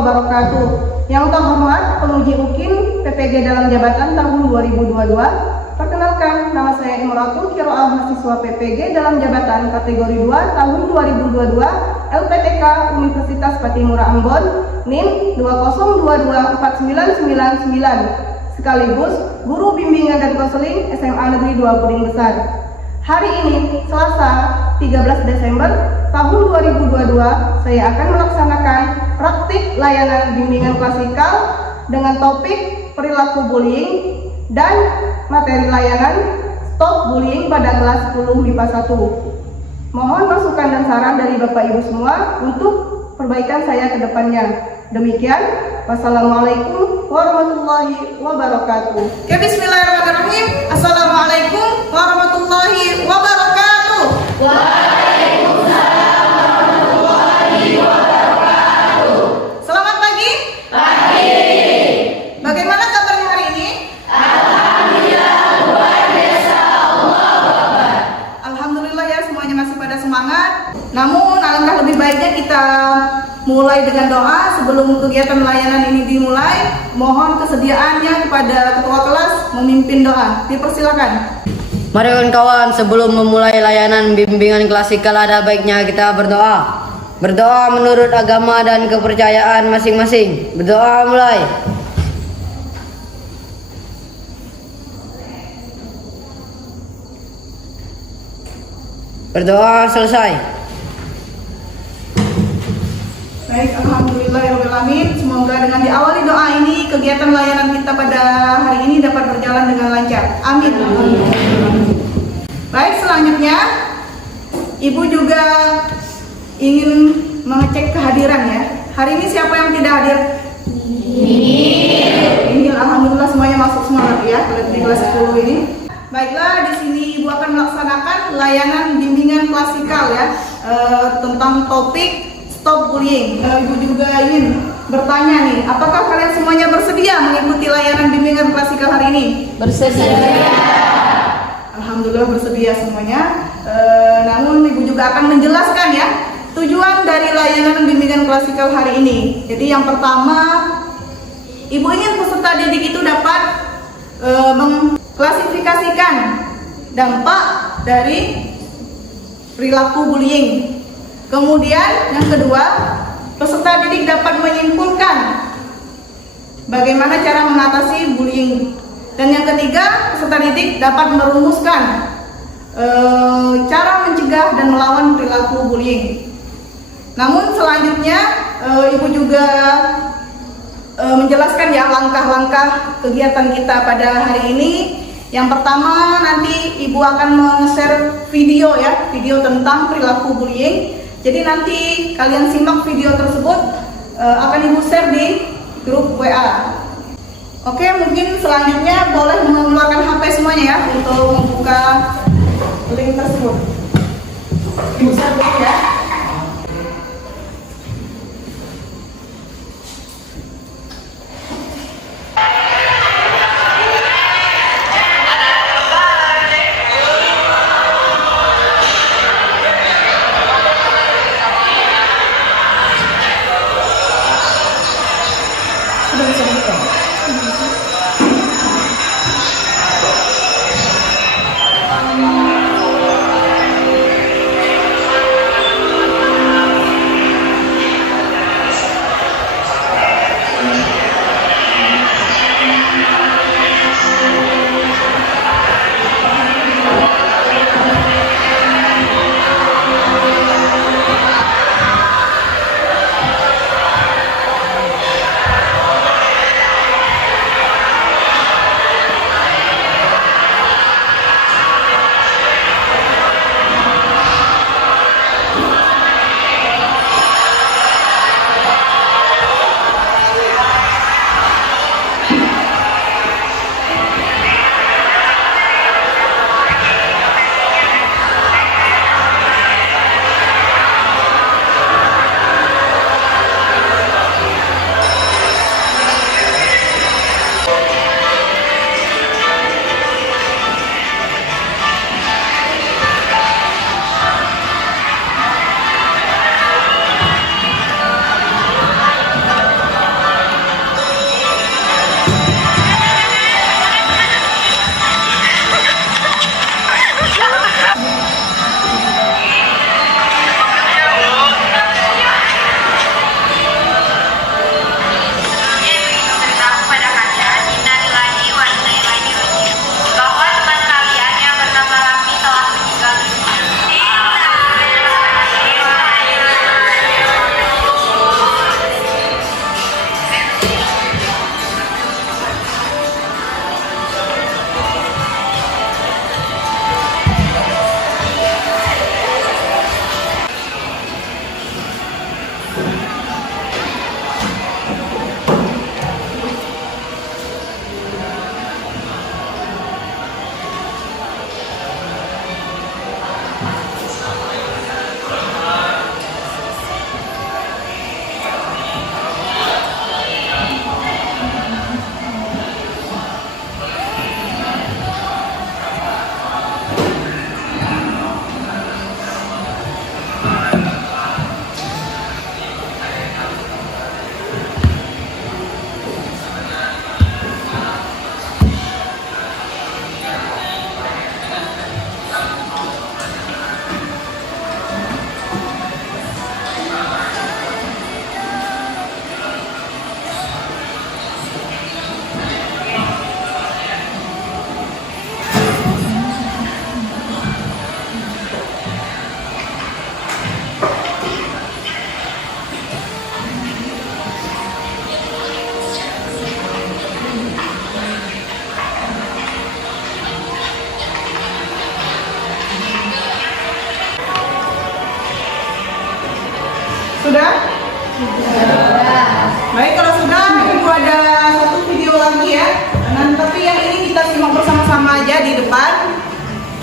wabarakatuh. Yang terhormat penguji UKIN PPG dalam jabatan tahun 2022. Perkenalkan, nama saya Imratul Kiro'ah, mahasiswa PPG dalam jabatan kategori 2 tahun 2022 LPTK Universitas Patimura Ambon, NIM 2022499, sekaligus guru bimbingan dan konseling SMA Negeri 2 Puding Besar. Hari ini, Selasa 13 Desember tahun 2022, saya akan melaksanakan praktik layanan bimbingan klasikal dengan topik perilaku bullying dan materi layanan stop bullying pada kelas 10 MIPA 1. Mohon masukan dan saran dari Bapak Ibu semua untuk perbaikan saya ke depannya. Demikian, wassalamualaikum warahmatullahi wabarakatuh. Ya, bismillahirrahmanirrahim. Assalamualaikum warahmatullahi wabarakatuh. Waalaikumsalam warahmatullahi wabarakatuh. Selamat pagi. Pagi. Bagaimana kabarnya hari ini? Alhamdulillah luar biasa. Allahu Akbar. Alhamdulillah ya, semuanya masih pada semangat. Namun alangkah lebih baiknya kita mulai dengan doa sebelum kegiatan layanan ini dimulai. Mohon kesediaannya kepada ketua kelas memimpin doa. Dipersilakan. Mari kawan-kawan, sebelum memulai layanan bimbingan klasikal ada baiknya kita berdoa. Berdoa menurut agama dan kepercayaan masing-masing. Berdoa mulai. Berdoa selesai. Baik, alhamdulillahirrahmanirrahim. Semoga dengan diawali doa ini kegiatan layanan kita pada hari ini dapat berjalan dengan lancar. Amin. Baik, selanjutnya Ibu juga ingin mengecek kehadiran ya. Hari ini siapa yang tidak hadir? Ini alhamdulillah semuanya masuk semua ya di kelas 10 ini. Baiklah, di sini Ibu akan melaksanakan layanan bimbingan klasikal ya tentang topik stop bullying. Ibu juga ingin bertanya nih, apakah kalian semuanya bersedia mengikuti layanan bimbingan klasikal hari ini? Bersedia. Alhamdulillah bersedia semuanya. Namun Ibu juga akan menjelaskan ya tujuan dari layanan bimbingan klasikal hari ini. Jadi yang pertama, Ibu ingin peserta didik itu dapat mengklasifikasikan dampak dari perilaku bullying. Kemudian yang kedua, peserta didik dapat menyimpulkan bagaimana cara mengatasi bullying. Dan yang ketiga, peserta didik dapat merumuskan cara mencegah dan melawan perilaku bullying. Namun selanjutnya Ibu juga menjelaskan ya langkah-langkah kegiatan kita pada hari ini. Yang pertama, nanti Ibu akan men-share video ya, video tentang perilaku bullying. Jadi nanti kalian simak video tersebut, akan Ibu share di grup WA. Oke, mungkin selanjutnya boleh mengeluarkan HP semuanya ya untuk membuka link tersebut. Ibu share dulu ya.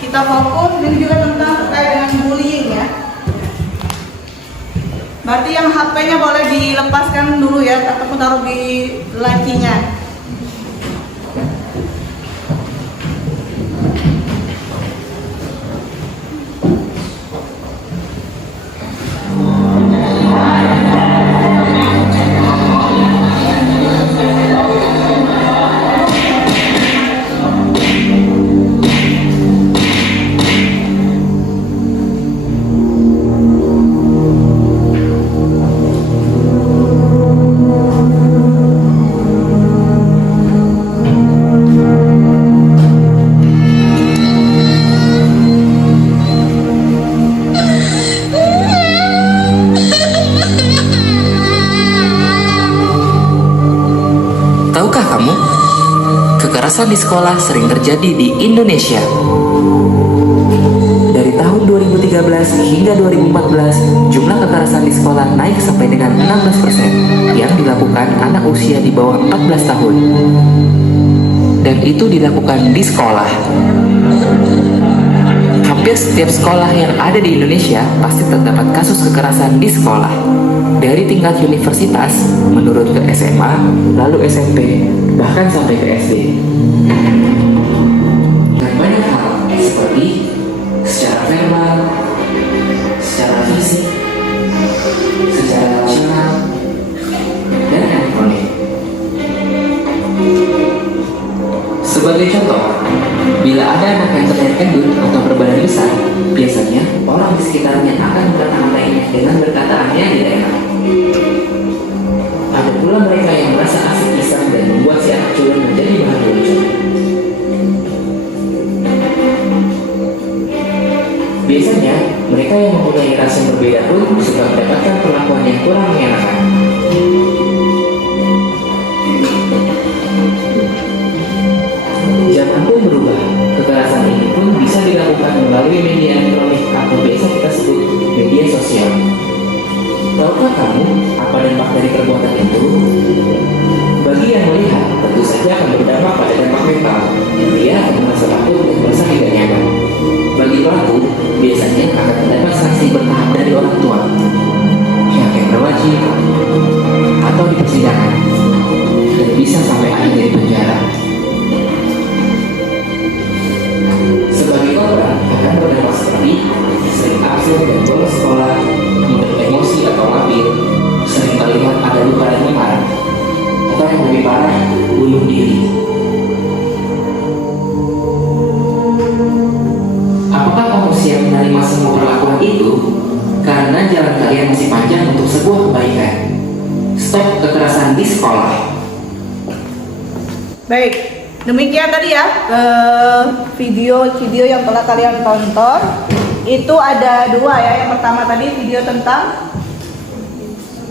kita fokus. Ini juga tentang terkait dengan bullying ya. Berarti yang HP-nya boleh dilepaskan dulu ya, ataupun taruh di lacinya. Tahukah kamu, kekerasan di sekolah sering terjadi di Indonesia. Dari tahun 2013 hingga 2014, jumlah kekerasan di sekolah naik sampai dengan 16% yang dilakukan anak usia di bawah 14 tahun. Dan itu dilakukan di sekolah. Hampir setiap sekolah yang ada di Indonesia pasti terdapat kasus kekerasan di sekolah. Dari tingkat universitas, menurut ke SMA, lalu SMP, bahkan sampai ke SD. Dan banyak hal seperti secara verbal, secara fisik, secara emosional, dan elektronik. Sebagai contoh, bila ada anak yang terlihat gendut atau berbadan besar, biasanya orang di sekitarnya akan menata-matainya dengan berkata aneh yang tidak enak. Ada pula mereka yang merasa asik iseng dan membuat si anak culun menjadi bahan lelucon. Biasanya, mereka yang mempunyai ras yang berbeda pun suka mendapatkan perlakuan yang kurang mengenakan. Zaman pun berubah, kekerasan ini pun bisa dilakukan melalui media elektronik atau biasa kita sebut media sosial. Tahukah kamu apa dampak dari perbuatan itu? Bagi yang melihat, tentu saja akan berdampak pada dampak mental. Dia akan merasa takut dan merasa tidak nyaman. Bagi pelaku, biasanya akan mendapat sanksi bertahap dari orang tua, pihak yang berwajib, atau di persidangan, dan bisa sampai akhir dari penjara. Sebagai korban akan berdampak seperti sering absen dan bolos sekolah, mudah emosi atau labil, sering terlihat ada luka dan memar, atau yang lebih parah, bunuh diri. Apakah kamu siap menerima semua perlakuan itu? Karena jalan kalian masih panjang untuk sebuah kebaikan. Stop kekerasan di sekolah. Baik, demikian tadi ya video yang telah kalian tonton. Itu ada dua ya. Yang pertama tadi video tentang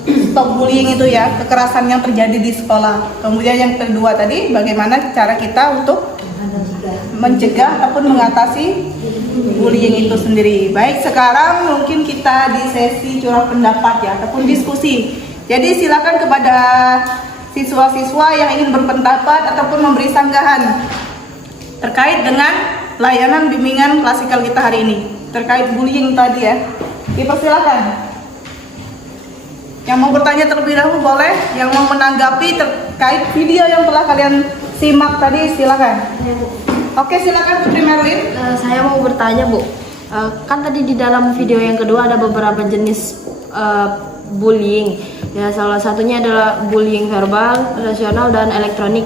stop bullying itu ya, kekerasan yang terjadi di sekolah. Kemudian yang kedua tadi bagaimana cara kita untuk mencegah ataupun mengatasi bullying itu sendiri. Baik, sekarang mungkin kita di sesi curah pendapat ya ataupun diskusi. Jadi silakan kepada siswa-siswa yang ingin berpendapat ataupun memberi sanggahan terkait dengan layanan bimbingan klasikal kita hari ini, terkait bullying tadi ya. Dipersilakan. Yang mau bertanya terlebih dahulu boleh, yang mau menanggapi terkait video yang telah kalian simak tadi silakan. Oke, silakan Putri Merlin. Saya mau bertanya, Bu. Kan tadi di dalam video yang kedua ada beberapa jenis bullying. Ya, salah satunya adalah bullying verbal, rasional, dan elektronik.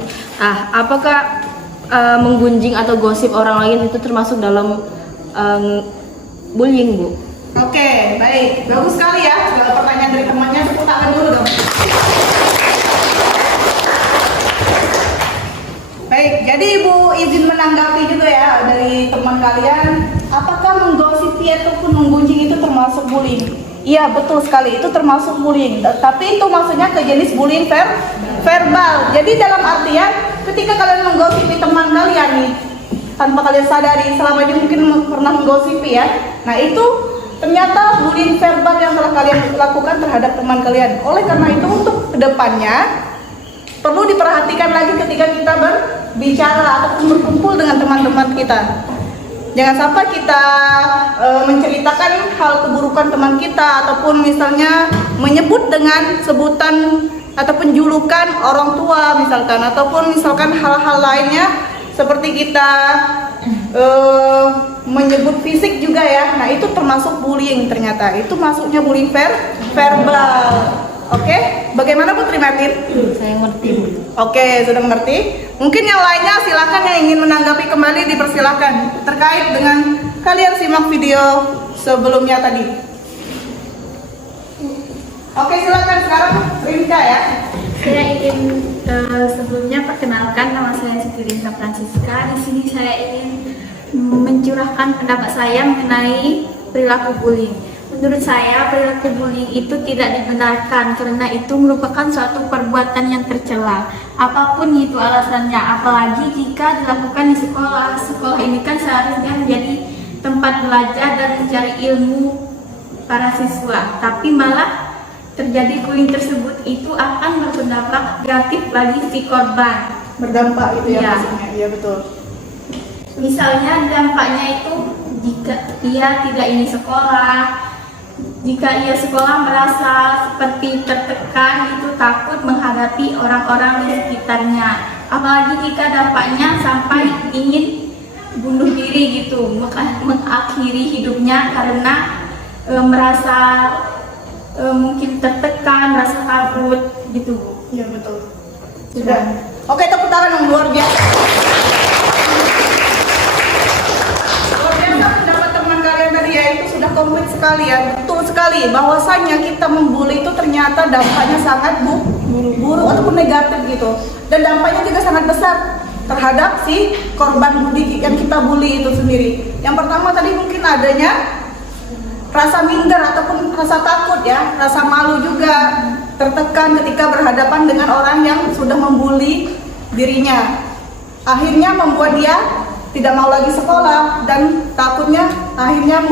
Apakah menggunjing atau gosip orang lain itu termasuk dalam bullying, Bu? Oke, baik. Bagus sekali ya. Pertanyaan dari temannya, tepuk tangan dulu dong. Baik, jadi Ibu izin menanggapi gitu ya dari teman kalian. Apakah menggosipi ataupun menggunjing itu termasuk bullying? Iya, betul sekali, itu termasuk bullying. Tapi itu maksudnya ke jenis bullying verbal. Jadi dalam artian ketika kalian menggosipi teman kalian nih, tanpa kalian sadari, selama ini mungkin pernah menggosipi ya. Nah itu ternyata bullying verbal yang telah kalian lakukan terhadap teman kalian. Oleh karena itu untuk kedepannya perlu diperhatikan lagi ketika kita berbicara ataupun berkumpul dengan teman-teman kita. Jangan sampai kita menceritakan hal keburukan teman kita ataupun misalnya menyebut dengan sebutan ataupun julukan orang tua misalkan, ataupun misalkan hal-hal lainnya seperti kita menyebut fisik juga ya. Nah, itu termasuk bullying ternyata. Itu masuknya bullying verbal. Oke, bagaimana Putri Martin? Saya ngerti, Bu. Oke, sudah mengerti. Mungkin yang lainnya silakan yang ingin menanggapi kembali dipersilakan terkait dengan kalian simak video sebelumnya tadi. Oke, silakan sekarang Rinka ya. Saya ingin sebelumnya perkenalkan, nama saya Siti Rinka Francisca. Di sini saya ingin mencurahkan pendapat saya mengenai perilaku bullying. Menurut saya perilaku bullying itu tidak dibenarkan karena itu merupakan suatu perbuatan yang tercela. Apapun itu alasannya, apalagi jika dilakukan di sekolah. Sekolah ini kan seharusnya menjadi tempat belajar dan mencari ilmu para siswa, tapi malah terjadi bullying tersebut itu akan berdampak negatif bagi si korban. Berdampak itu ya, Iya. maksudnya. Iya, betul. Misalnya dampaknya itu jika ia tidak ingin sekolah, jika ia sekolah merasa seperti tertekan, itu takut menghadapi orang-orang di sekitarnya. Apalagi jika dampaknya sampai ingin bunuh diri gitu, mengakhiri hidupnya karena merasa mungkin tertekan, merasa takut gitu, Bu. Iya, betul. Sudah. Oke, tepuk tangan yang luar biasa. Luar biasa pendapat teman kalian tadi ya, itu sudah komplit sekali ya. Betul sekali bahwasanya kita membuli itu ternyata dampaknya sangat buruk ataupun negatif gitu. Dan dampaknya juga sangat besar terhadap si korban bully yang kita bully itu sendiri. Yang pertama tadi mungkin adanya rasa minder ataupun rasa takut ya, rasa malu juga, tertekan ketika berhadapan dengan orang yang sudah membuli dirinya. Akhirnya membuat dia tidak mau lagi sekolah dan takutnya akhirnya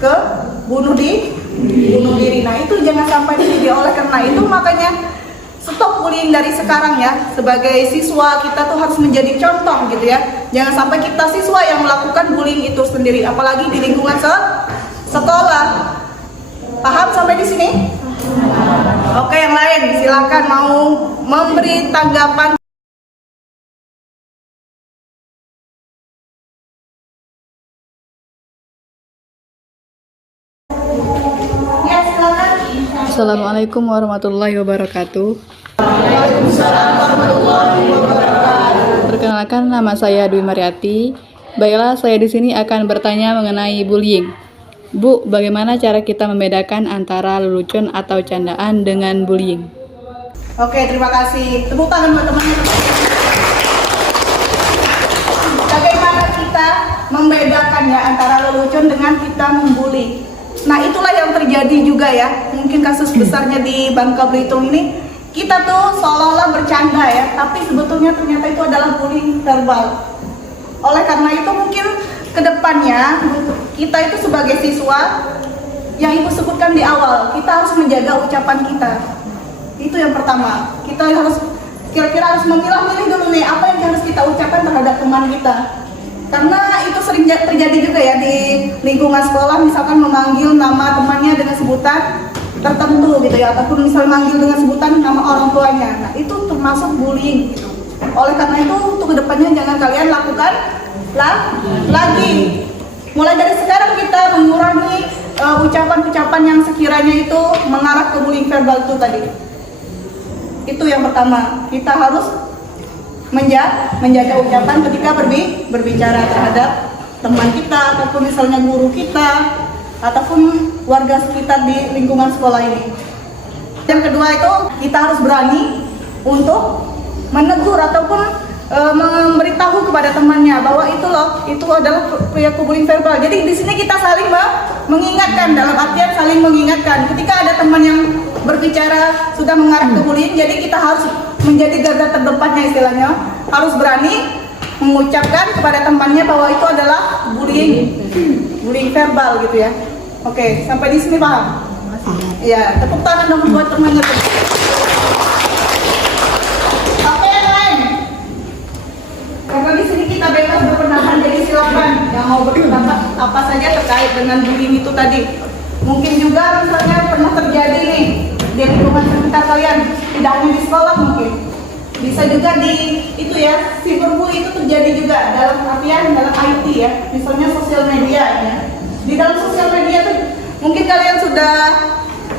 ke bunuh diri. Nah, itu jangan sampai terjadi. Oleh karena itu makanya stop bullying dari sekarang ya. Sebagai siswa kita tuh harus menjadi contoh gitu ya. Jangan sampai kita siswa yang melakukan bullying itu sendiri, apalagi di lingkungan sekolah. Paham sampai di sini? Oke, yang lain silakan mau memberi tanggapan. Ya, silakan. Assalamualaikum warahmatullahi wabarakatuh. Perkenalkan, nama saya Dwi Mariati. Baiklah, saya di sini akan bertanya mengenai bullying. Bu, bagaimana cara kita membedakan antara lelucon atau candaan dengan bullying? Oke, terima kasih. Tepuk tangan buat teman-teman. Bagaimana kita membedakan ya antara lelucon dengan kita membuli? Nah, itulah yang terjadi juga ya. Mungkin kasus besarnya di Bangka Belitung ini, kita tuh seolah-olah bercanda ya, tapi sebetulnya ternyata itu adalah bullying verbal. Oleh karena itu mungkin kedepannya kita itu sebagai siswa yang ibu sebutkan di awal, kita harus menjaga ucapan kita. Itu yang pertama. Kita harus kira-kira harus memilah-milih dulu nih apa yang harus kita ucapkan terhadap teman kita. Karena itu sering terjadi juga ya di lingkungan sekolah, misalkan memanggil nama temannya dengan sebutan tertentu gitu ya, ataupun misalnya manggil dengan sebutan nama orang tuanya. Nah, itu termasuk bullying gitu. Oleh karena itu untuk kedepannya jangan kalian lakukan lagi. Mulai dari sekarang kita mengurangi ucapan-ucapan yang sekiranya itu mengarah ke bullying verbal itu tadi. Itu yang pertama, kita harus menjaga ucapan ketika berbicara terhadap teman kita ataupun misalnya guru kita ataupun warga sekitar di lingkungan sekolah ini. Yang kedua itu kita harus berani untuk menegur ataupun memberitahu kepada temannya bahwa itu loh, itu adalah perilaku bullying verbal. Jadi di sini kita saling mengingatkan, dalam artian saling mengingatkan. Ketika ada teman yang berbicara sudah mengarah ke bullying, jadi kita harus menjadi garda terdepannya istilahnya, harus berani mengucapkan kepada temannya bahwa itu adalah bullying verbal gitu ya. Oke, sampai di sini paham? Iya, tepuk tangan dong buat temannya. Karena di sini kita bebas berpendapat, jadi silakan yang mau dengan bullying itu tadi. Mungkin juga misalnya pernah terjadi nih di lingkungan sekitar kalian, tidak hanya di sekolah mungkin. Bisa juga di itu ya, cyberbullying itu terjadi juga dalam artian dalam IT ya, misalnya sosial media ya. Di dalam sosial media tuh mungkin kalian sudah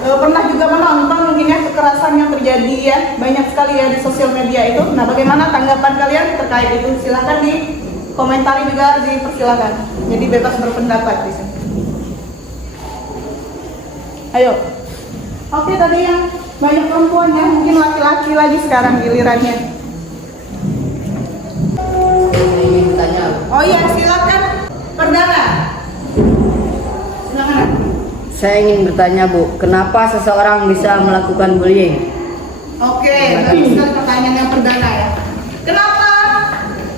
pernah juga menonton mungkin ya kekerasan yang terjadi ya, banyak sekali ya di sosial media itu. Nah, bagaimana tanggapan kalian terkait itu? Silakan di komentari juga, dipersilakan. Jadi bebas berpendapat di sini. Ayo. Oke, tadi yang banyak perempuan ya, mungkin laki-laki lagi sekarang gilirannya. Saya ingin bertanya. Oh iya, silakan. Perdana. Silakan. Saya ingin bertanya, Bu, kenapa seseorang bisa melakukan bullying? Oke, bagus sekali pertanyaan yang perdana ya. Kenapa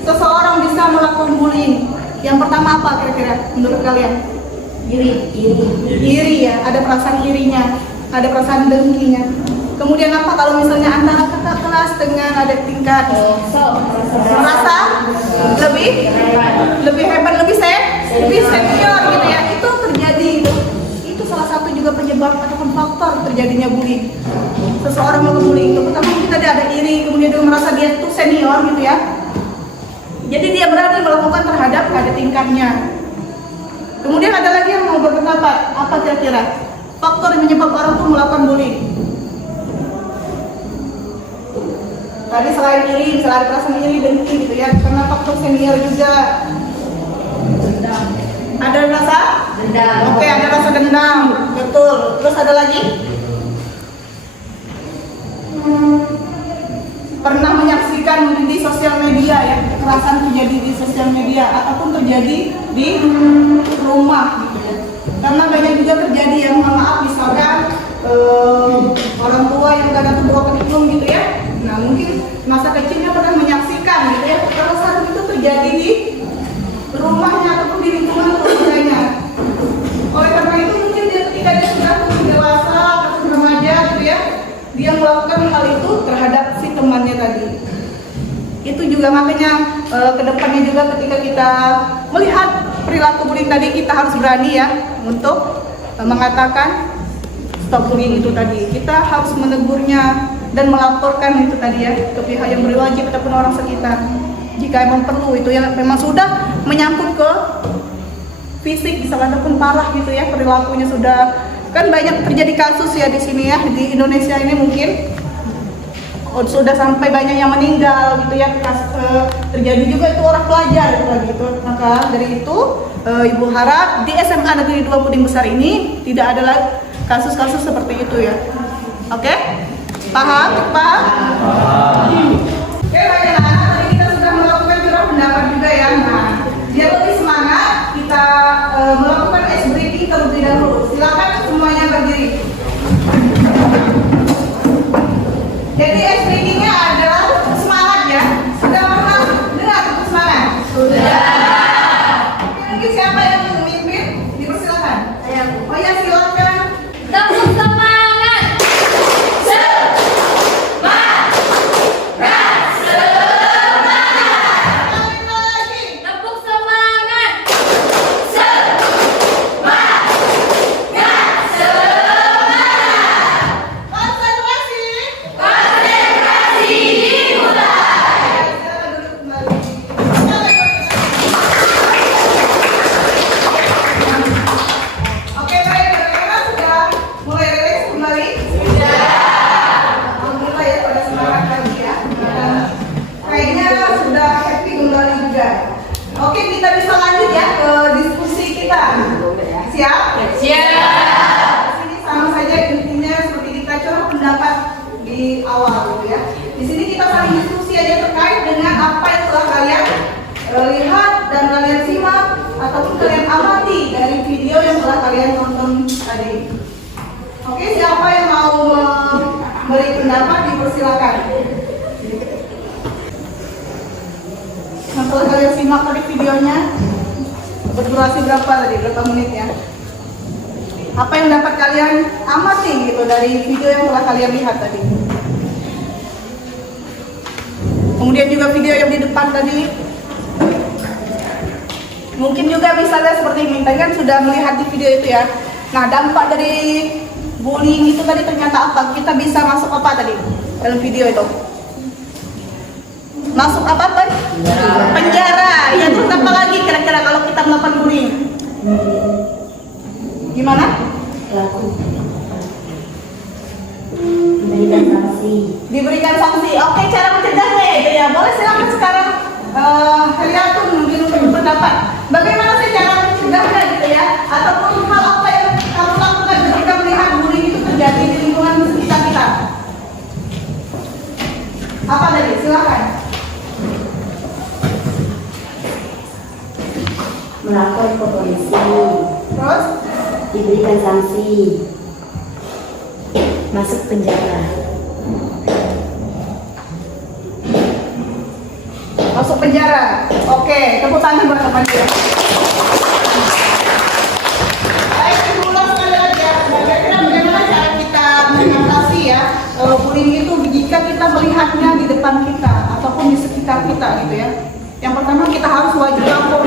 seseorang bisa melakukan bullying? Yang pertama apa kira-kira menurut kalian? Iri ya, ada perasaan irinya, ada perasaan dengkinya. Kemudian apa kalau misalnya antara kakak kelas dengan adik tingkat? Merasa lebih hebat, lebih senior gitu ya. Itu terjadi. Itu salah satu juga penyebab ataupun faktor terjadinya bullying. Seseorang melakukan bullying itu pertama kita ada iri, kemudian dia merasa dia tuh senior gitu ya. Jadi dia berani melakukan terhadap adik tingkatnya. Kemudian ada lagi yang mau berpendapat, apa kira-kira faktor yang menyebabkan orang tuh melakukan bullying? Tadi selain iri, misalnya ada perasaan iri, dengki gitu ya, karena faktor senior juga. Ada rasa? Dendam. Oke, ada rasa dendam, betul. Terus ada lagi? Pernah menyaksikan mungkin di sosial media ya, kekerasan terjadi di sosial media ataupun terjadi di rumah gitu ya. Karena banyak juga terjadi yang maaf misalkan orang tua yang gak ada bawa kurikulum gitu ya. Nah mungkin masa kecilnya pernah menyaksikan gitu ya, kekerasan itu terjadi di rumahnya ataupun di lingkungan keluarganya. Oleh karena itu mungkin dia ketika dia sudah dewasa ataupun remaja gitu ya, dia melakukan hal itu terhadap si temannya tadi. Itu juga makanya kedepannya juga ketika kita melihat perilaku bullying tadi, kita harus berani ya untuk mengatakan stop bullying itu tadi. Kita harus menegurnya dan melaporkan itu tadi ya ke pihak yang berwajib ataupun orang sekitar. Jika emang perlu itu ya, memang sudah menyangkut ke fisik misalnya ataupun parah gitu ya, perilakunya sudah, kan banyak terjadi kasus ya di sini ya, di Indonesia ini mungkin sudah sampai banyak yang meninggal gitu ya, terjadi juga itu orang pelajar gitu. Maka dari itu Ibu harap di SMA Negeri 2 Puding Besar ini tidak ada lagi kasus-kasus seperti itu ya. Oke? Paham? Oke, baiklah. Tadi kita sudah melakukan curah pendapat juga ya. Nah, biar lebih semangat kita melakukan ice breaking terlebih dahulu. Silakan semuanya berdiri. Jadi ice breakingnya adalah semangat ya. Sudah pernah dengar semangat? Sudah. Mungkin siapa yang memimpin? Dipersilakan. Oh ya, silakan. Tepuk semangat. Tepuk semangat. Konsentrasi. Dimulai. Oke, baik. Bagaimana sudah mulai rilis kembali? Alhamdulillah ya, pada semangat lagi ya. Kayaknya sudah happy kembali juga. Oke, kita bisa lanjut ya ke diskusi kita. Siap? Siap. Di sini sama saja intinya seperti kita curah pendapat di awal gitu ya. Di sini kita saling diskusi aja terkait dengan apa yang telah kalian lihat dan kalian simak ataupun kalian amati dari video yang telah kalian tonton tadi. Oke, siapa yang mau memberi pendapat dipersilakan. Nah, setelah kalian simak tadi videonya, berdurasi berapa tadi? Berapa menit ya? Apa yang dapat kalian amati gitu dari video yang telah kalian lihat tadi? Kemudian juga video yang di depan tadi. Mungkin juga misalnya seperti Minta kan sudah melihat di video itu ya. Nah, dampak dari bullying itu tadi ternyata apa? Kita bisa masuk apa tadi dalam video itu? Masuk apa Pak? Penjara. Ya, terus apa lagi kira-kira kalau kita melakukan bullying? Gimana? Diberikan sanksi. Oke, cara mencegahnya ya, ya. Boleh silakan sekarang Heriatun mungkin untuk berpendapat. Bagaimana sih cara mencegahnya gitu ya? Ataupun hal apa yang kamu lakukan ketika melihat bullying itu terjadi di lingkungan sekitar kita? Apa tadi? Silakan. Melapor ke polisi, Terus? diberikan sanksi, masuk penjara. Masuk penjara. Oke, tepuk tangan buat teman-teman. Baik, diulang sekali lagi ya. Kira-kira bagaimana cara kita mengatasi ya bullying itu jika kita melihatnya di depan kita ataupun di sekitar kita gitu ya. Yang pertama kita harus wajib lapor.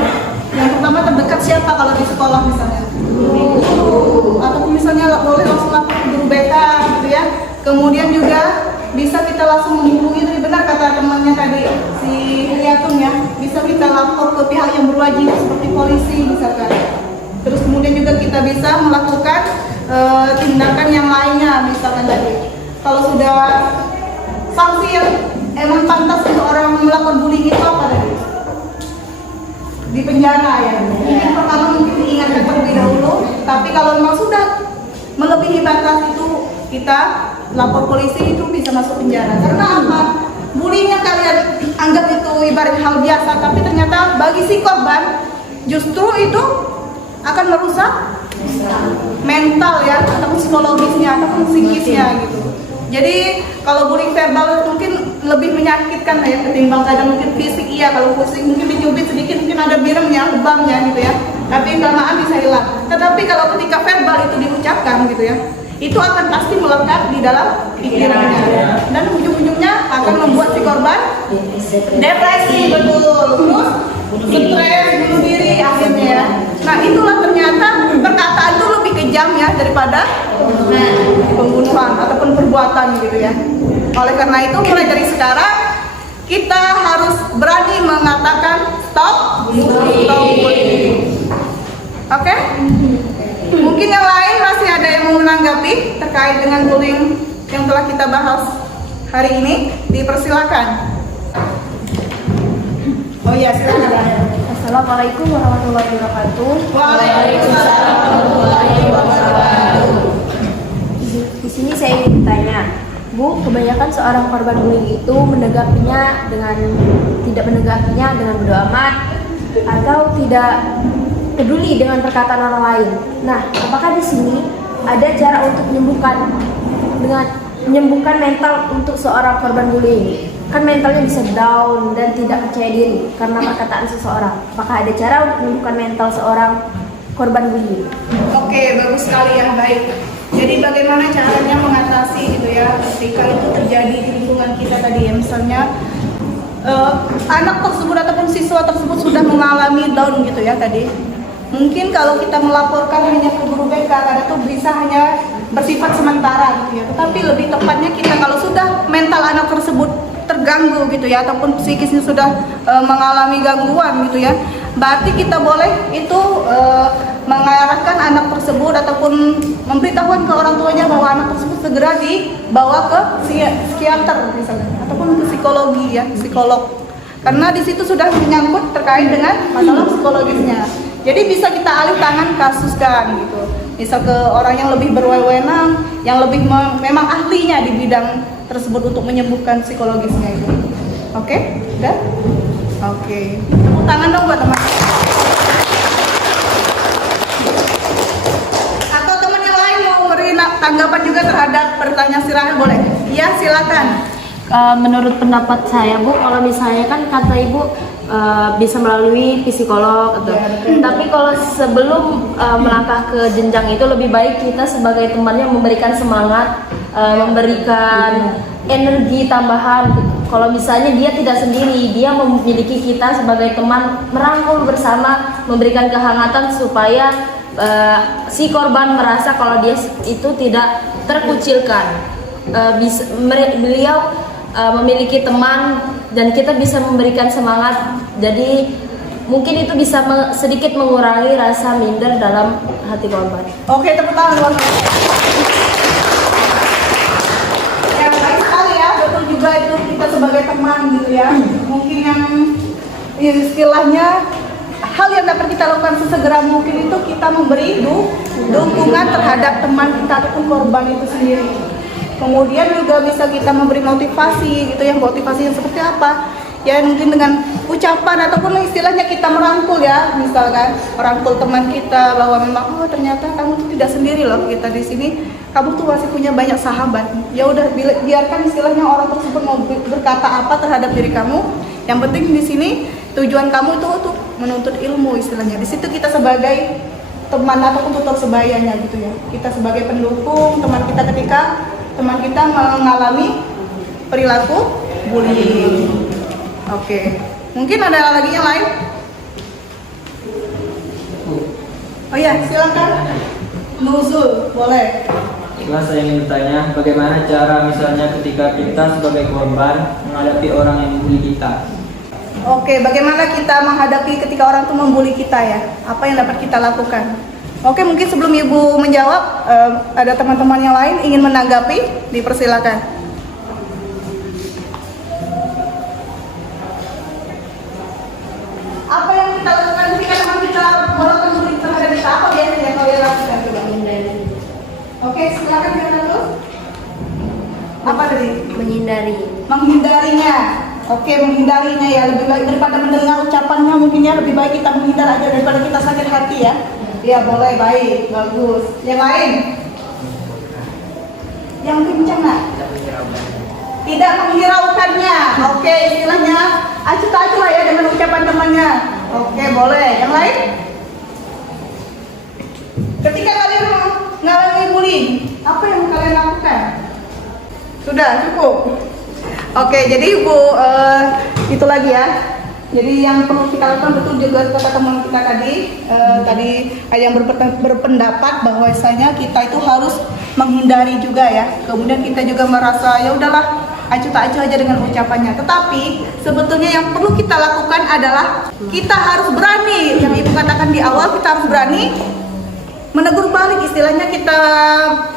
Yang pertama terdekat siapa kalau di sekolah misalnya? Guru. Ataupun misalnya boleh langsung lapor ke guru BK gitu ya. Kemudian juga bisa kita langsung menghubungi, tadi benar kata temannya tadi si Heriatun ya, bisa kita lapor ke pihak yang berwajib seperti polisi misalkan. Terus kemudian juga kita bisa melakukan tindakan yang lainnya misalkan tadi. Kalau sudah sanksi yang emang pantas untuk orang melakukan bullying itu apa tadi? Di penjara ya. Mungkin pertama mungkin diingatkan terlebih dahulu, tapi kalau memang sudah melebihi batas itu kita lapor polisi, itu bisa masuk penjara. Karena apa? Bullying yang kalian anggap itu ibarat hal biasa, tapi ternyata bagi si korban justru itu akan merusak mental ya, ataupun psikologisnya, ataupun psikisnya gitu. Jadi kalau bullying verbal mungkin lebih menyakitkan ya ketimbang kadang mungkin fisik, iya kalau fisik mungkin dicubit sedikit mungkin ada biremnya, lebamnya gitu ya. Tapi kelamaan bisa hilang. Tetapi kalau ketika verbal itu diucapkan gitu ya, itu akan pasti melekat di dalam pikirannya dan ujung-ujungnya akan membuat si korban depresi, betul, terus stres, bunuh diri akhirnya ya. Nah itulah ternyata perkataan itu lebih kejam ya daripada pembunuhan ataupun perbuatan gitu ya. Oleh karena itu mulai dari sekarang kita harus berani mengatakan stop bullying. Oke? Mungkin yang lain masih ada yang mau menanggapi terkait dengan bullying yang telah kita bahas hari ini, dipersilakan. Oh iya, silakan. Assalamualaikum warahmatullahi wabarakatuh. Waalaikumsalam warahmatullahi wabarakatuh. Di sini saya ingin bertanya, Bu, kebanyakan seorang korban bullying itu menanggapinya tidak menanggapinya dengan bodo amat atau tidak peduli dengan perkataan orang lain. Nah, apakah di sini ada cara untuk menyembuhkan mental untuk seorang korban bullying? Kan mentalnya bisa down dan tidak percaya diri karena perkataan seseorang. Apakah ada cara untuk menyembuhkan mental seorang korban bullying? Oke, bagus sekali ya, baik. Jadi bagaimana caranya mengatasi gitu ya ketika itu terjadi di lingkungan kita tadi ya, misalnya anak tersebut ataupun siswa tersebut sudah mengalami down gitu ya tadi. Mungkin kalau kita melaporkan hanya ke guru BK karena itu bisa hanya bersifat sementara gitu ya. Tetapi lebih tepatnya kita kalau sudah mental anak tersebut terganggu gitu ya ataupun psikisnya sudah mengalami gangguan gitu ya, berarti kita boleh itu mengarahkan anak tersebut ataupun memberitahukan ke orang tuanya bahwa anak tersebut segera dibawa ke psikiater misalnya ataupun ke psikologi ya, psikolog. Karena di situ sudah menyangkut terkait dengan masalah psikologisnya. Jadi bisa kita alih tangan kasuskan gitu. Misal ke orang yang lebih berwenang, yang lebih memang ahlinya di bidang tersebut untuk menyembuhkan psikologisnya itu. Oke? Udah? Oke. Tepuk tangan dong buat teman. Atau teman yang lain mau beri tanggapan juga terhadap pertanyaan silahkan boleh. Ya, silakan. Menurut pendapat saya, Bu, kalau misalnya kan kata Ibu bisa melalui psikolog gitu. Tapi kalau sebelum melangkah ke jenjang itu lebih baik kita sebagai temannya memberikan semangat memberikan energi tambahan. Kalau misalnya dia tidak sendiri, dia memiliki kita sebagai teman, merangkul bersama, memberikan kehangatan supaya si korban merasa kalau dia itu tidak terkucilkan. Beliau memiliki teman dan kita bisa memberikan semangat. Jadi mungkin itu bisa sedikit mengurangi rasa minder dalam hati korban. Oke, tepuk tangan buat mereka. Ya, baik sekali ya, betul juga itu kita sebagai teman gitu ya. Mungkin yang istilahnya hal yang dapat kita lakukan sesegera mungkin itu kita memberi dukungan terhadap teman kita ataupun korban itu sendiri. Kemudian juga bisa kita memberi motivasi gitu ya, motivasi yang seperti apa? Ya mungkin dengan ucapan ataupun istilahnya kita merangkul ya, misalkan merangkul teman kita bahwa memang oh ternyata kamu tuh tidak sendiri loh, kita di sini kamu tuh masih punya banyak sahabat. Ya udah biarkan istilahnya orang tersebut mau berkata apa terhadap diri kamu. Yang penting di sini tujuan kamu itu untuk menuntut ilmu istilahnya. Di situ kita sebagai teman ataupun tutor sebayanya gitu ya. Kita sebagai pendukung teman kita ketika teman kita mengalami perilaku bullying. Oke, mungkin ada lagi yang lain? Oh ya, silakan. Nuzul, boleh. Ikhlas, saya ingin bertanya, bagaimana cara misalnya ketika kita sebagai korban menghadapi orang yang membuli kita? Oke, bagaimana kita menghadapi ketika orang itu membuli kita ya? Apa yang dapat kita lakukan? Oke, mungkin sebelum Ibu menjawab, ada teman-teman yang lain ingin menanggapi, dipersilakan. Apa yang kita lakukan ketika teman kita melakukan bullying terhadap kita? Apa biasanya kalian lakukan? Oke, silakan kita dulu. Apa tadi? Menghindarinya. Oke, menghindarinya ya, lebih baik daripada mendengar ucapannya mungkin ya, lebih baik kita menghindar aja daripada kita sakit hati ya. Ya boleh, baik, bagus. Yang lain? Yang kencang nak? Tidak menghiraukannya. Oke, istilahnya acuh-acuh lah ya dengan ucapan temannya. Oke, boleh. Yang lain? Ketika kalian mengalami bullying, apa yang kalian lakukan? Sudah cukup. Oke, jadi Ibu itu lagi ya. Jadi yang perlu kita lakukan betul juga kata teman kita tadi ada yang berpendapat bahwasanya kita itu harus menghindari juga ya. Kemudian kita juga merasa ya udahlah acuh tak acuh aja dengan ucapannya. Tetapi sebetulnya yang perlu kita lakukan adalah kita harus berani. Yang Ibu katakan di awal, kita harus berani menegur balik, istilahnya kita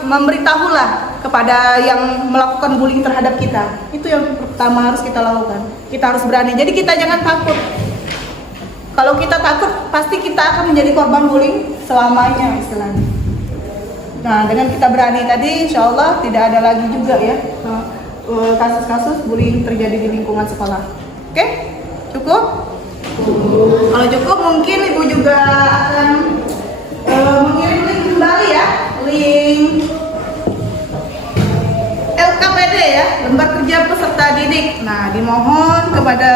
memberitahulah kepada yang melakukan bullying terhadap kita. Itu yang pertama harus kita lakukan. Kita harus berani. Jadi kita jangan takut. Kalau kita takut, pasti kita akan menjadi korban bullying selamanya istilahnya. Nah, dengan kita berani tadi, insya Allah tidak ada lagi juga ya kasus-kasus bullying terjadi di lingkungan sekolah. Oke? Cukup? Kalau cukup, mungkin Ibu juga akan mengirim link kembali ya, link LKPD ya, lembar kerja peserta didik. Nah, dimohon kepada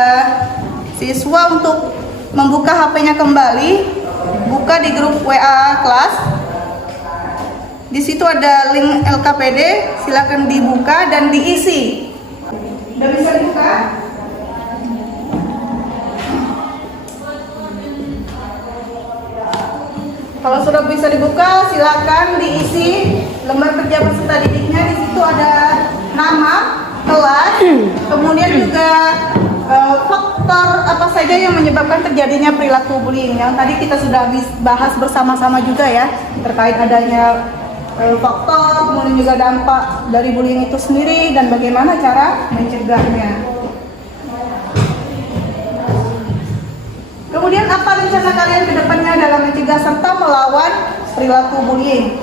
siswa untuk membuka HP-nya kembali, buka di grup WA kelas. Di situ ada link LKPD, silakan dibuka dan diisi. Udah bisa dibuka? Kalau sudah bisa dibuka, silakan diisi lembar kerja peserta didiknya. Di situ ada nama, kelas, kemudian juga faktor apa saja yang menyebabkan terjadinya perilaku bullying. Yang tadi kita sudah bahas bersama-sama juga ya, terkait adanya faktor, kemudian juga dampak dari bullying itu sendiri dan bagaimana cara mencegahnya. Kemudian apa rencana kalian ke depannya dalam mencegah serta melawan perilaku bullying?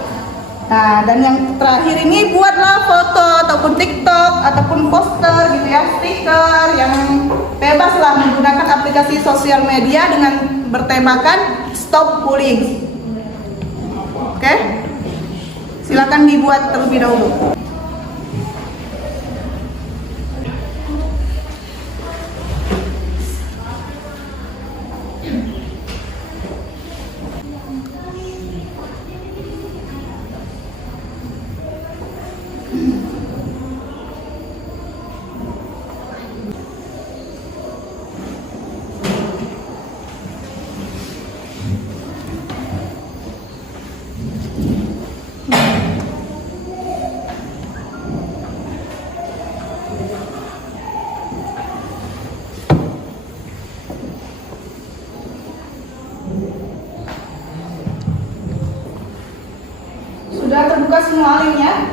Nah, dan yang terakhir ini buatlah foto ataupun TikTok ataupun poster gitu ya, stiker yang bebas lah menggunakan aplikasi sosial media dengan bertemakan Stop Bullying. Oke? Silakan dibuat terlebih dahulu. semua linknya?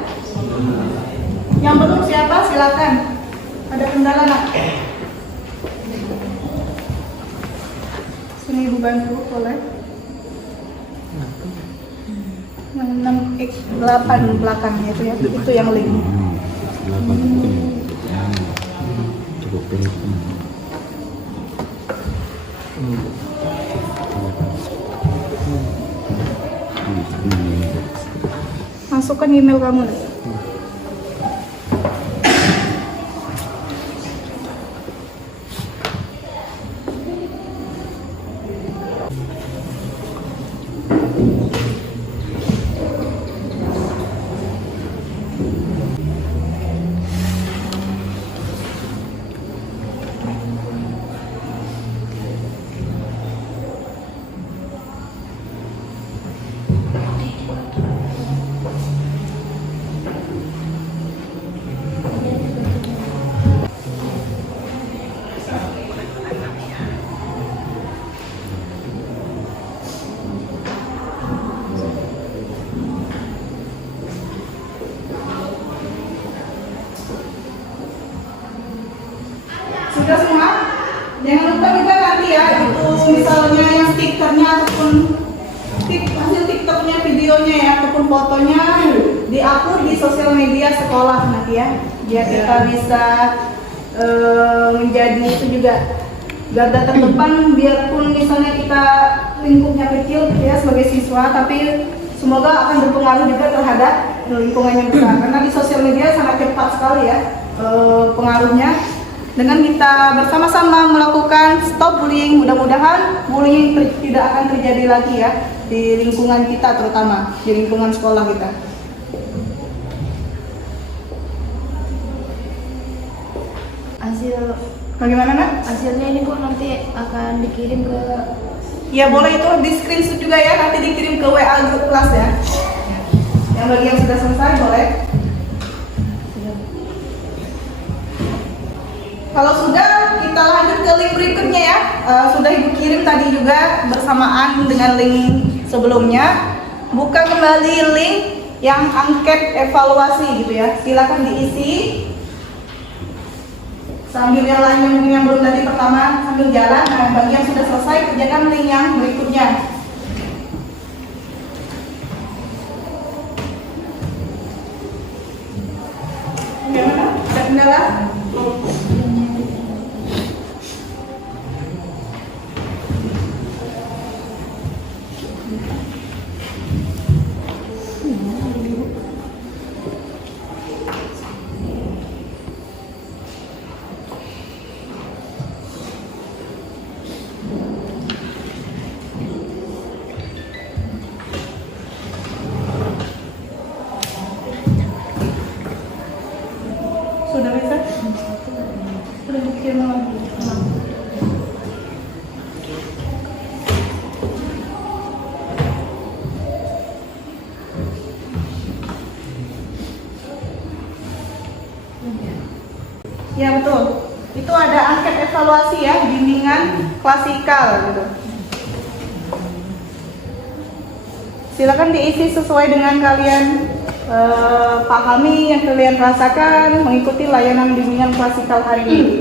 Yang belum siapa? Silakan. Ada kendala nak? Sini ibu bantu boleh. Yang 6x8 belakangnya itu ya, itu yang link. Masukkan email kamu nih. Sudah semua? Jangan lupa juga nanti ya, itu misalnya yang stikernya ataupun hasil tiktoknya, videonya ya, ataupun fotonya di-upload di sosial media sekolah nanti ya, biar kita bisa menjadi itu juga garda terdepan, biarpun misalnya kita lingkupnya kecil ya sebagai siswa, tapi semoga akan berpengaruh juga terhadap lingkungannya besar, karena di sosial media sangat cepat sekali ya pengaruhnya. Dengan kita bersama-sama melakukan stop bullying, mudah-mudahan bullying tidak akan terjadi lagi ya di lingkungan kita, terutama di lingkungan sekolah kita. Hasil Bagaimana nak? hasilnya ini Bu nanti akan dikirim ke Ya boleh, itu di screenshot juga ya, nanti dikirim ke WA grup kelas ya. Yang bagi yang sudah selesai boleh. Kalau sudah, kita lanjut ke link berikutnya ya. Sudah ibu kirim tadi juga bersamaan dengan link sebelumnya. Buka kembali link yang angket evaluasi gitu ya. Silakan diisi. Sambil yang lain yang belum tadi pertama sambil jalan. Nah, bagi yang sudah selesai kerjakan link yang berikutnya. Gimana? Ada kendala? Sudah bisa? Sudah dikirim lagi. Ya betul. Itu ada angket evaluasi ya, bimbingan klasikal gitu. Silakan diisi sesuai dengan kalian pahami, yang kalian rasakan, mengikuti layanan bimbingan klasikal hari ini.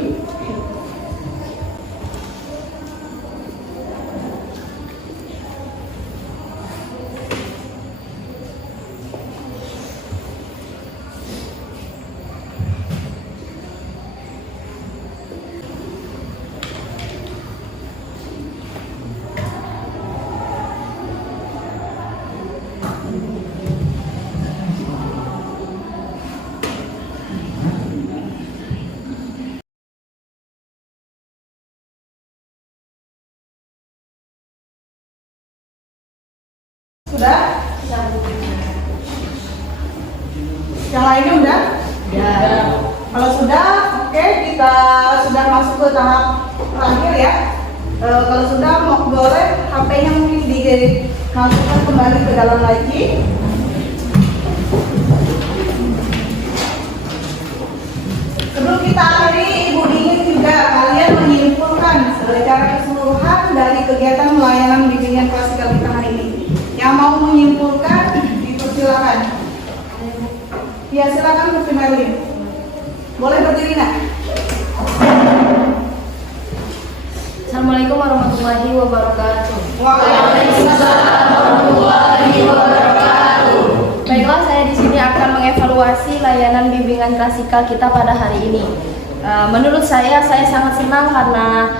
Sudah? Yang lainnya udah? Ya. Kalau sudah, oke, kita sudah masuk ke tahap terakhir ya. Kalau sudah, boleh HP-nya mungkin dimasukkan kembali ke dalam lagi. Sebelum kita akhiri, Ibu ingin juga kalian menyimpulkan secara keseluruhan dari kegiatan pelayanan bimbingan klasikal kita hari ini. Yang mau menyimpulkan, dipersilakan. Ya, silakan Mufti Mailin. Boleh berdiri, Nak. Assalamualaikum warahmatullahi wabarakatuh. Waalaikumsalam warahmatullahi wabarakatuh. Baiklah, saya di sini akan mengevaluasi layanan bimbingan klasikal kita pada hari ini. Menurut saya sangat senang karena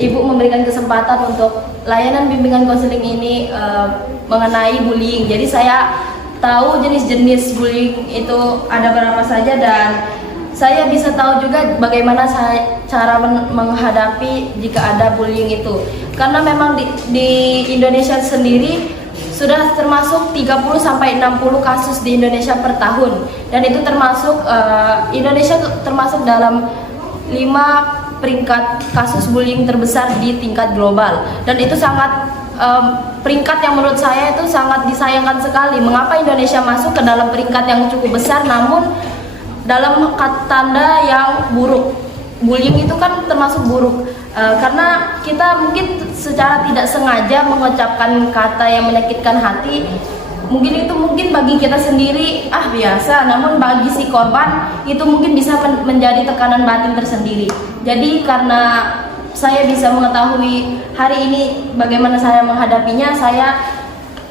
Ibu memberikan kesempatan untuk layanan bimbingan konseling ini mengenai bullying. Jadi saya tahu jenis-jenis bullying itu ada berapa saja dan saya bisa tahu juga bagaimana cara menghadapi jika ada bullying itu. Karena memang di Indonesia sendiri sudah termasuk 30 sampai 60 kasus di Indonesia per tahun. Dan itu termasuk Indonesia termasuk dalam 5 peringkat kasus bullying terbesar di tingkat global. Dan itu sangat peringkat yang menurut saya itu sangat disayangkan sekali. Mengapa Indonesia masuk ke dalam peringkat yang cukup besar namun dalam tanda yang buruk. Bullying itu kan termasuk buruk karena kita mungkin secara tidak sengaja mengucapkan kata yang menyakitkan hati. Mungkin bagi kita sendiri biasa, namun bagi si korban itu mungkin bisa menjadi tekanan batin tersendiri. Jadi karena saya bisa mengetahui hari ini bagaimana saya menghadapinya, saya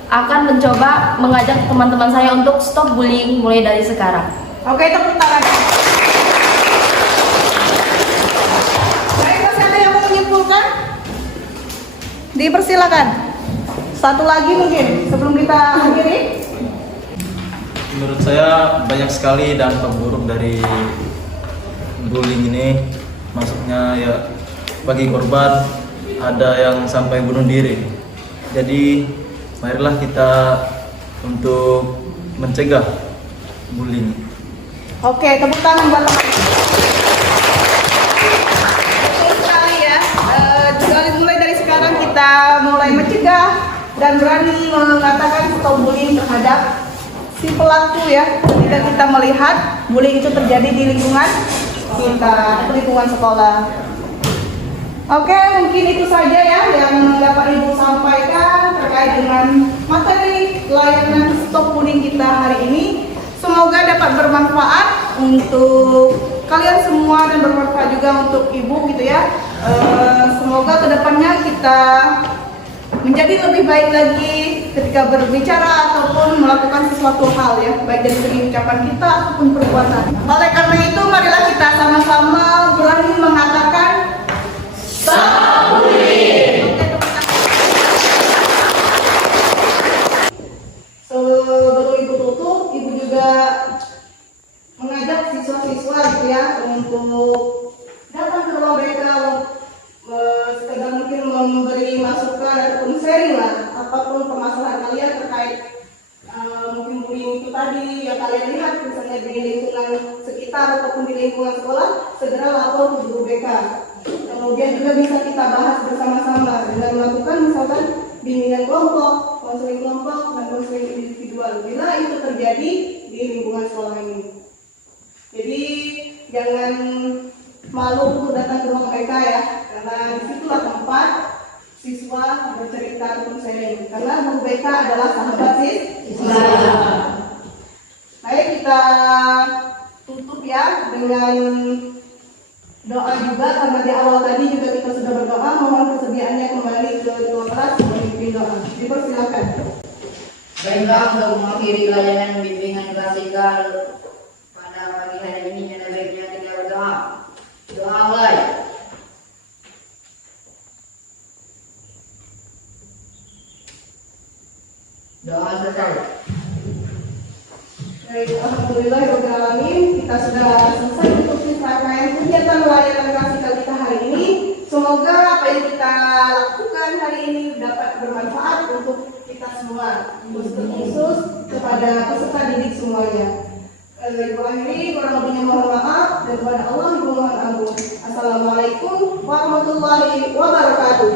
akan mencoba mengajak teman-teman saya untuk stop bullying mulai dari sekarang. Oke, tepuk tangan. Baik, masih ada yang mau menyimpulkan? Dipersilakan. Satu lagi mungkin sebelum kita akhiri. Menurut saya banyak sekali dampak buruk dari bullying ini. Maksudnya ya bagi korban ada yang sampai bunuh diri. Jadi marilah kita untuk mencegah bullying. Oke, tepuk tangan buat teman-teman. Betul sekali ya. Mulai dari sekarang kita mulai mencegah dan berani mengatakan stop bullying terhadap si pelaku ya. Jika kita melihat bullying itu terjadi di lingkungan kita, lingkungan sekolah. Oke, mungkin itu saja ya yang dapat Ibu sampaikan terkait dengan materi layanan stop bullying kita hari ini. Semoga dapat bermanfaat untuk kalian semua dan bermanfaat juga untuk Ibu gitu ya. Semoga kedepannya kita menjadi lebih baik lagi ketika berbicara ataupun melakukan sesuatu hal ya, baik dari segi ucapan kita ataupun perbuatan. Oleh karena itu, marilah kita sama-sama berani mengatakan stop bullying. Sebelum Ibu tutup, Ibu juga mengajak siswa-siswa gitu ya untuk datang ke ruang BK, sekedar mungkin memberi masukan ataupun sharing lah apapun permasalahan kalian terkait mungkin bullying itu tadi yang kalian lihat misalnya di lingkungan sekitar ataupun di lingkungan sekolah, segera lapor ke guru BK. Kemudian juga bisa kita bahas bersama-sama dengan melakukan misalkan bimbingan kelompok, konseling kelompok, dan konseling individual bila itu terjadi di lingkungan sekolah ini. Jadi jangan malu untuk datang ke ruang BK ya, karena disitulah tempat siswa bercerita ataupun sharing. Karena guru BK adalah sahabat siswa. Baik, kita tutup ya dengan doa juga, karena di awal tadi juga kita sudah berdoa. Mohon kesediaannya kembali ke ketua kelas memimpin doa. Dipersilakan. Baiklah, untuk mengakhiri layanan bimbingan klasikal pada pagi hari ini, ada baiknya kita berdoa. Doa mulai. Doa selesai. Alhamdulillahirrahmanirrahim, kita sudah selesai untuk rangkaian kegiatan layanan klasikal kita hari ini. Semoga apa yang kita lakukan hari ini dapat bermanfaat untuk kita semua, khusus kepada peserta didik semuanya. Ibu akhiri, kurang lebihnya mohon maaf, dan kepada Allah Ibu mohon ampun. Assalamualaikum warahmatullahi wabarakatuh.